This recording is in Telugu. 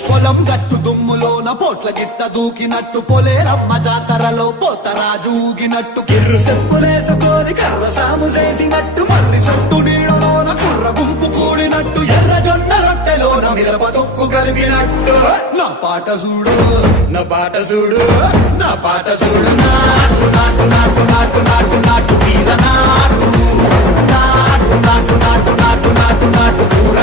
పొలం గట్టు దుమ్ములోన పోట్ల గిట్ట దూకినట్టు పొలేరమ్మ జాతరలో పోతరాజు ఊగినట్టు కిర్రు చెప్పులేసుకొని కర్ర సాము చేసినట్టు మర్రి సొట్టు నీడలోన కుర్ర గుంపు కూడినట్టు ఎర్ర జొన్న రొట్టెలోన మిరప దుక్కు కలిపినట్టు నా పాట చూడు నా పాట చూడు నా పాట చూడు నాటు నాటు నాటు నాటు నాటు నాటు వీర నాటు నాటు నాటు నాటు నాటు నాటు నాటు నాటు ఊర